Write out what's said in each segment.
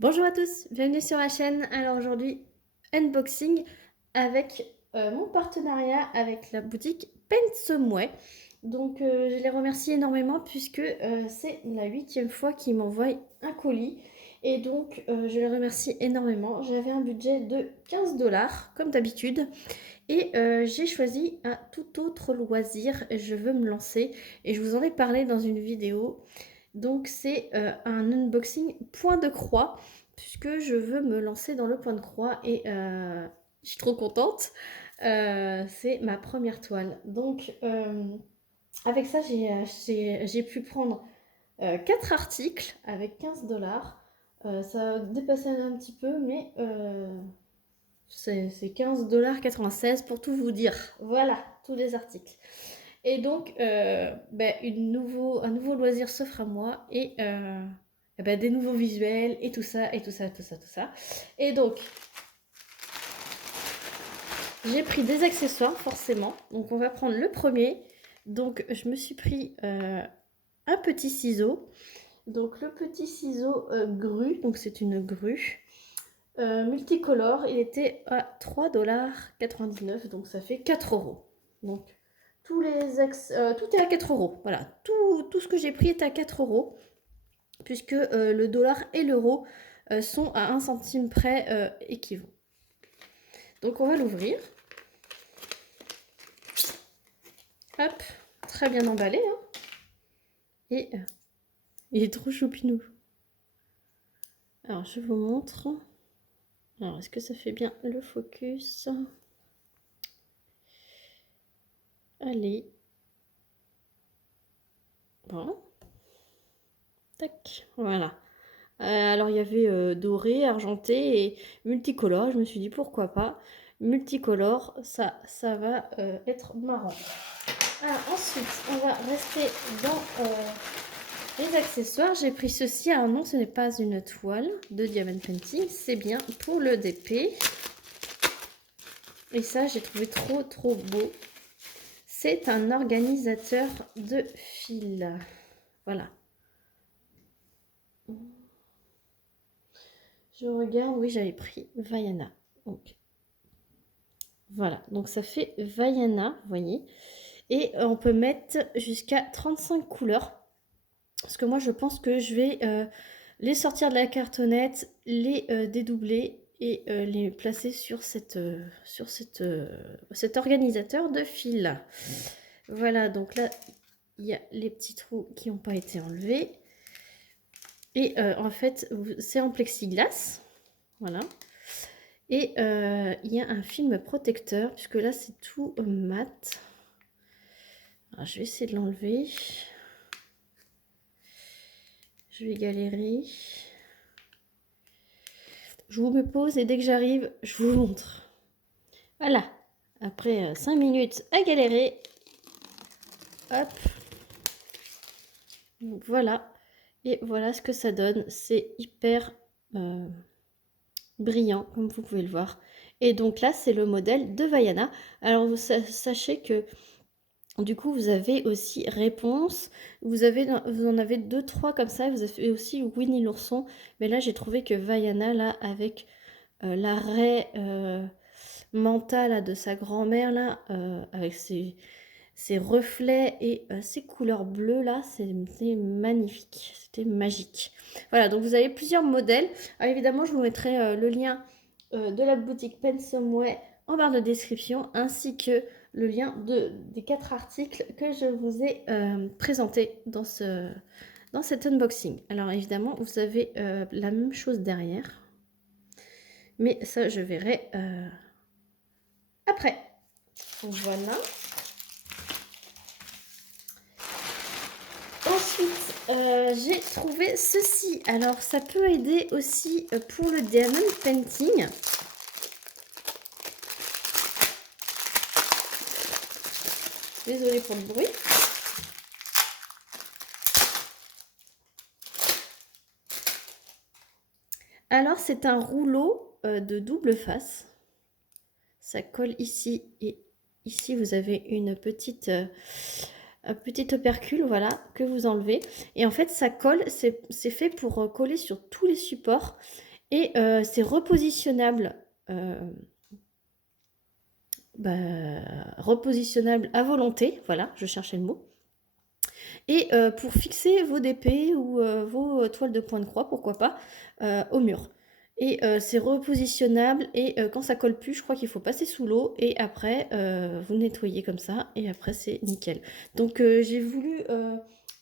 Bonjour à tous, bienvenue sur ma chaîne. Alors aujourd'hui, unboxing avec mon partenariat avec la boutique Pensomeway. Donc je les remercie énormément puisque c'est la 8e fois qu'ils m'envoient un colis. Et donc je les remercie énormément. J'avais un budget de 15 $ comme d'habitude. Et j'ai choisi un tout autre loisir. Je veux me lancer et je vous en ai parlé dans une vidéo. Donc c'est un unboxing point de croix, puisque je veux me lancer dans le point de croix et je suis trop contente. C'est ma première toile. Donc avec ça, j'ai pu prendre 4 articles avec 15 $. Ça a dépassé un petit peu, mais c'est 15,96 $ pour tout vous dire. Voilà, tous les articles. Et donc, un nouveau loisir s'offre à moi et des nouveaux visuels et tout ça, et tout ça, tout ça, tout ça. Et donc, j'ai pris des accessoires, forcément. Donc, on va prendre le premier. Donc, je me suis pris un petit ciseau. Donc, le petit ciseau grue, donc c'est une grue. Multicolore, il était à 3,99 $, donc ça fait 4 euros. Donc, tout est à 4 euros. Voilà, tout ce que j'ai pris est à 4 euros, puisque le dollar et l'euro sont à 1 centime près équivalents. Donc, on va l'ouvrir. Hop, très bien emballé. Hein. Et il est trop choupinou. Alors, je vous montre. Alors, est-ce que ça fait bien le focus? Allez. Bon. Tac, voilà. Alors il y avait doré, argenté et multicolore. Je me suis dit pourquoi pas. Multicolore, ça va être marrant. Alors ensuite, on va rester dans les accessoires. J'ai pris ceci. Alors non, ce n'est pas une toile de Diamond Painting. C'est bien pour le DP. Et ça, j'ai trouvé trop beau. C'est un organisateur de fils. Voilà. Je regarde, oui, j'avais pris Vaiana. Donc, voilà, donc ça fait Vaiana, vous voyez. Et on peut mettre jusqu'à 35 couleurs. Parce que moi, je pense que je vais les sortir de la cartonnette, les dédoubler et les placer sur cet organisateur de fils. Voilà, donc là, il y a les petits trous qui n'ont pas été enlevés. Et en fait, c'est en plexiglas. Voilà. Et il y a un film protecteur, puisque là, c'est tout mat. Alors, je vais essayer de l'enlever. Je vais galérer. Je vous me pose et dès que j'arrive, je vous montre. Voilà. Après 5 minutes à galérer. Hop. Donc, voilà. Et voilà ce que ça donne. C'est hyper brillant, comme vous pouvez le voir. Et donc là, c'est le modèle de Vaiana. Alors, vous sachez que du coup, vous avez aussi Réponse. Vous en avez 2-3 comme ça. Vous avez aussi Winnie l'ourson. Mais là, j'ai trouvé que Vaiana, là, avec l'arrêt mental là, de sa grand-mère, là, avec ses reflets et ses couleurs bleues, là, c'est magnifique. C'était magique. Voilà, donc vous avez plusieurs modèles. Alors, évidemment, je vous mettrai le lien de la boutique Pensomeway en barre de description, ainsi que le lien des 4 articles que je vous ai présentés dans cet unboxing. Alors évidemment, vous avez la même chose derrière, mais ça, je verrai après. Voilà. Ensuite, j'ai trouvé ceci. Alors, ça peut aider aussi pour le diamond painting. Désolée pour le bruit. Alors, c'est un rouleau de double face. Ça colle ici et ici, vous avez une petite... un petit opercule, voilà, que vous enlevez. Et en fait, ça colle, c'est fait pour coller sur tous les supports. Et c'est repositionnable, repositionnable à volonté, voilà, je cherchais le mot. Et pour fixer vos DP ou vos toiles de point de croix, pourquoi pas, au mur. Et c'est repositionnable et quand ça colle plus, je crois qu'il faut passer sous l'eau et après vous nettoyez comme ça et après c'est nickel. Donc j'ai voulu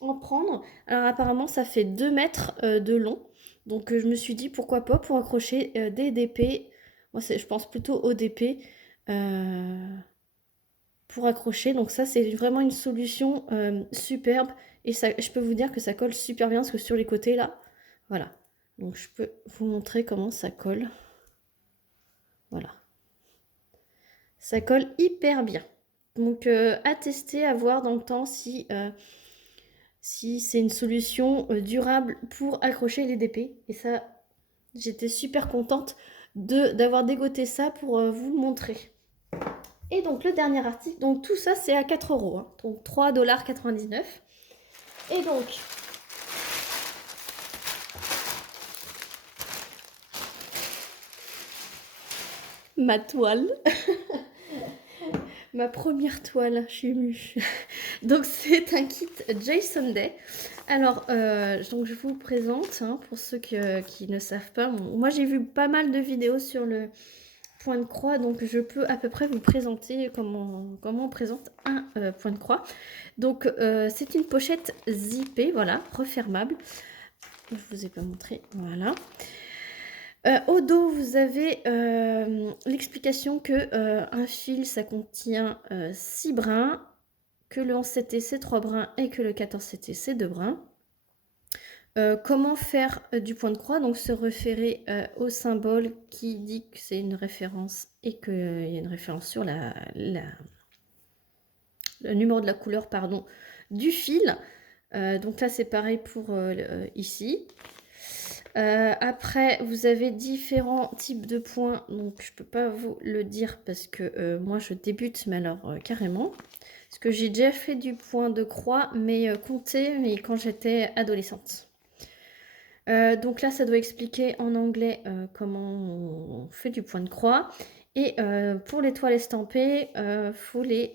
en prendre. Alors apparemment ça fait 2 mètres de long. Donc je me suis dit pourquoi pas pour accrocher des DP. Moi je pense plutôt au DP. Pour accrocher. Donc ça, c'est vraiment une solution superbe. Et ça, je peux vous dire que ça colle super bien parce que sur les côtés, là, voilà. Donc je peux vous montrer comment ça colle. Voilà. Ça colle hyper bien. Donc à tester, à voir dans le temps si, si c'est une solution durable pour accrocher les DP. Et ça, j'étais super contente d'avoir dégoté ça pour vous le montrer. Et donc le dernier article, donc tout ça c'est à 4 €, hein, donc 3,99 $. Et donc, ma toile, ma première toile, je suis émue. Donc c'est un kit Jason Day. Alors, donc je vous le présente, hein, pour ceux qui ne savent pas. Moi j'ai vu pas mal de vidéos sur le point de croix, donc je peux à peu près vous présenter comment on présente un point de croix. Donc c'est une pochette zippée, voilà, refermable. Je vous ai pas montré, voilà. Au dos, vous avez l'explication que un fil, ça contient 6 brins, que le 11-7T, c'est 3 brins et que le 14-7T, c'est 2 brins. Comment faire du point de croix, donc se référer au symbole qui dit que c'est une référence et qu'il y a une référence sur le numéro de la couleur, pardon, du fil. Donc là c'est pareil pour ici. Après vous avez différents types de points, donc je peux pas vous le dire parce que moi je débute, mais alors carrément. Parce que j'ai déjà fait du point de croix, mais compté, mais quand j'étais adolescente. Donc là, ça doit expliquer en anglais comment on fait du point de croix. Et pour les toiles estampées, faut les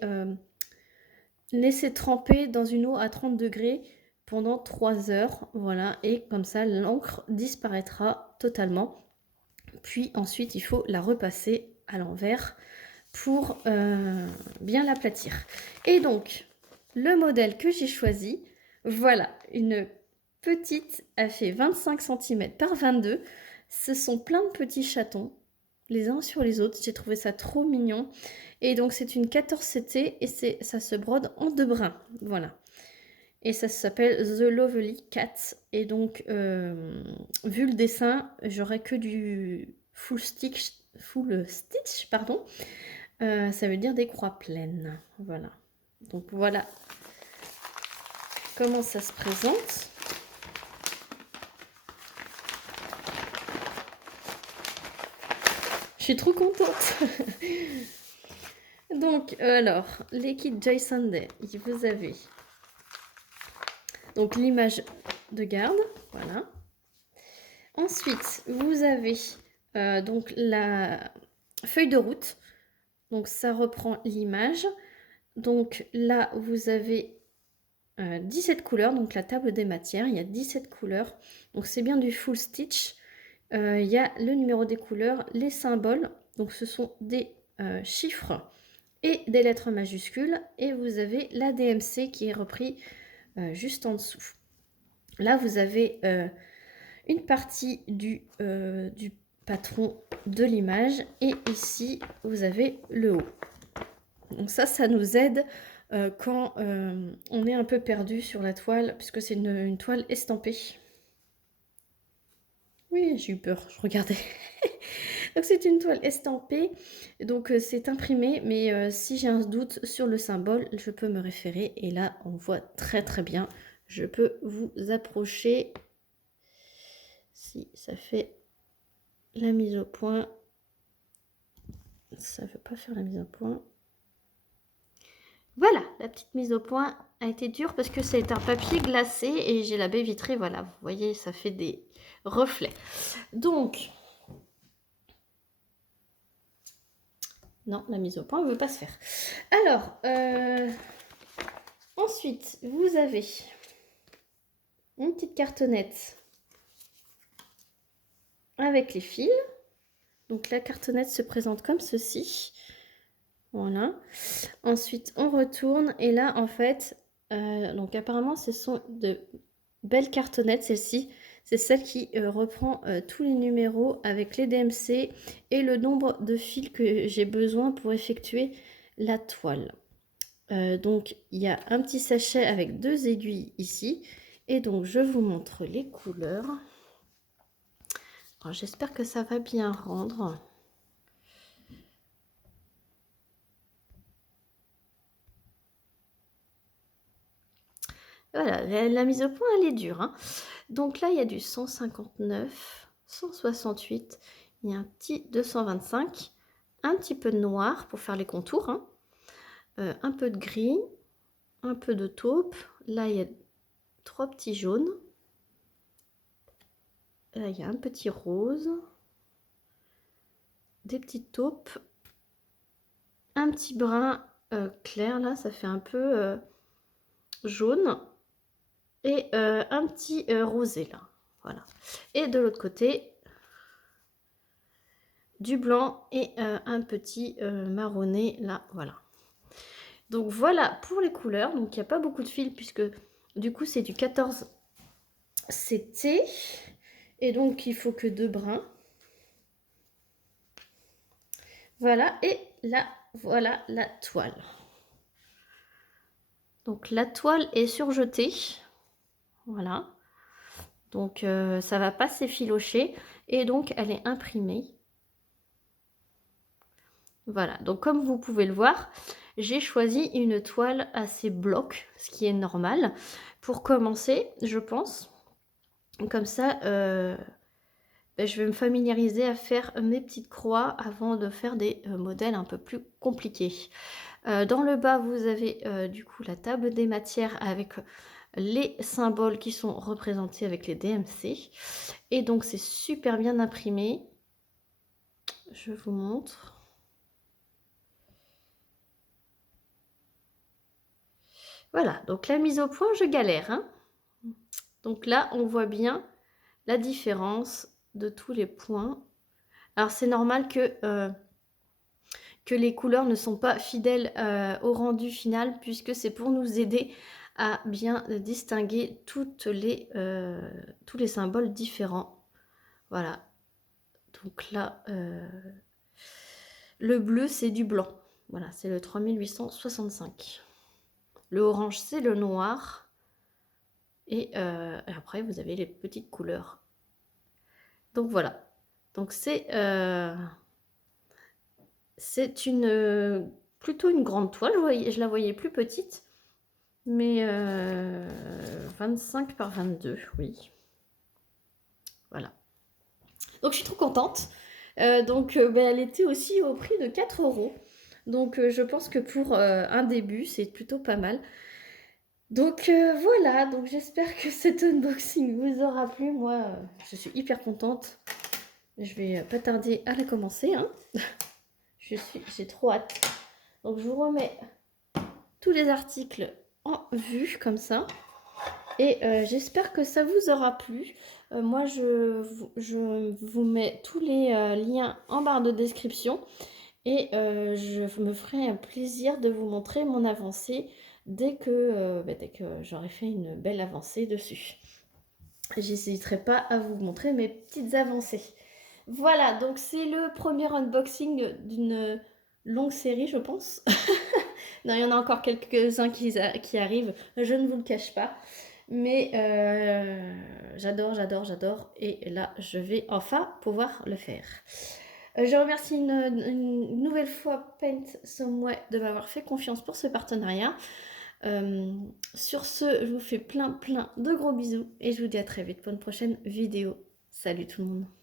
laisser tremper dans une eau à 30 degrés pendant 3 heures. Voilà, et comme ça, l'encre disparaîtra totalement. Puis ensuite, il faut la repasser à l'envers pour bien l'aplatir. Et donc, le modèle que j'ai choisi, voilà, une petite, elle fait 25 cm par 22. Ce sont plein de petits chatons, les uns sur les autres. J'ai trouvé ça trop mignon. Et donc, c'est une 14CT et ça se brode en 2 brins. Voilà. Et ça s'appelle The Lovely Cat. Et donc, vu le dessin, j'aurais que du full stitch, pardon. Ça veut dire des croix pleines. Voilà. Donc, voilà comment ça se présente. Je suis trop contente. Donc, alors, les kits Jason Day, vous avez donc l'image de garde, voilà. Ensuite, vous avez donc la feuille de route. Donc, ça reprend l'image. Donc, là, vous avez 17 couleurs. Donc, la table des matières, il y a 17 couleurs. Donc, c'est bien du full stitch. Il y a le numéro des couleurs, les symboles. Donc, ce sont des chiffres et des lettres majuscules. Et vous avez la DMC qui est repris juste en dessous. Là, vous avez une partie du patron de l'image et ici vous avez le haut. Donc ça nous aide quand on est un peu perdu sur la toile, puisque c'est une toile estampée. Oui, j'ai eu peur, je regardais. Donc c'est une toile estampée, donc c'est imprimé, mais si j'ai un doute sur le symbole, je peux me référer et là on voit très très bien. Je peux vous approcher si ça fait la mise au point. Ça ne veut pas faire la mise au point. Voilà, la petite mise au point a été dure parce que c'est un papier glacé et j'ai la baie vitrée. Voilà, vous voyez, ça fait des reflets. Donc, Non, la mise au point ne veut pas se faire. Alors, ensuite, vous avez une petite cartonnette avec les fils. Donc la cartonnette se présente comme ceci. Voilà. Ensuite, on retourne et là, en fait, donc apparemment, ce sont de belles cartonnettes, celle-ci. C'est celle qui reprend tous les numéros avec les DMC et le nombre de fils que j'ai besoin pour effectuer la toile. Donc, il y a un petit sachet avec 2 aiguilles ici. Et donc, je vous montre les couleurs. J'espère que ça va bien rendre. Voilà, la mise au point, elle est dure, hein. Donc là, il y a du 159, 168, il y a un petit 225, un petit peu de noir pour faire les contours, hein. Un peu de gris, un peu de taupe. Là, il y a 3 petits jaunes. Là, il y a un petit rose, des petites taupes, un petit brun clair, là, ça fait un peu jaune, et un petit rosé, là. Voilà. Et de l'autre côté, du blanc et un petit marronné, là, voilà. Donc voilà pour les couleurs. Donc il n'y a pas beaucoup de fils puisque du coup c'est du 14 CT. Et donc il faut que 2 brins. Voilà, et là, voilà la toile. Donc la toile est surjetée. Voilà. Donc ça va pas s'effilocher. Et donc elle est imprimée. Voilà, donc comme vous pouvez le voir, j'ai choisi une toile assez bloc, ce qui est normal, pour commencer, je pense. Comme ça, je vais me familiariser à faire mes petites croix avant de faire des modèles un peu plus compliqués. Dans le bas, vous avez du coup la table des matières avec les symboles qui sont représentés avec les DMC. Et donc, c'est super bien imprimé. Je vous montre. Voilà, donc la mise au point, je galère, hein. Donc là, on voit bien la différence de tous les points. Alors, c'est normal que les couleurs ne sont pas fidèles au rendu final, puisque c'est pour nous aider à bien distinguer tous les symboles différents. Voilà. Donc là, le bleu, c'est du blanc. Voilà, c'est le 3865. Le orange, c'est le noir. Et après, vous avez les petites couleurs. Donc voilà. Donc c'est plutôt une grande toile. Je la voyais plus petite. Mais 25 par 22, oui. Voilà. Donc je suis trop contente. Elle était aussi au prix de 4 €. Donc je pense que pour un début, c'est plutôt pas mal. Donc voilà, donc j'espère que cet unboxing vous aura plu. Moi, je suis hyper contente. Je vais pas tarder à la commencer, hein. J'ai trop hâte. Donc je vous remets tous les articles en vue, comme ça. Et j'espère que ça vous aura plu. Moi, je vous mets tous les liens en barre de description. Et je me ferai un plaisir de vous montrer mon avancée dès que j'aurai fait une belle avancée dessus. J'hésiterai pas à vous montrer mes petites avancées. Voilà, donc c'est le premier unboxing d'une longue série, je pense. Non, il y en a encore quelques-uns qui arrivent, je ne vous le cache pas. Mais j'adore, j'adore, j'adore. Et là, je vais enfin pouvoir le faire. Je remercie une nouvelle fois Paint Someway de m'avoir fait confiance pour ce partenariat. Sur ce, je vous fais plein de gros bisous et je vous dis à très vite pour une prochaine vidéo. Salut tout le monde!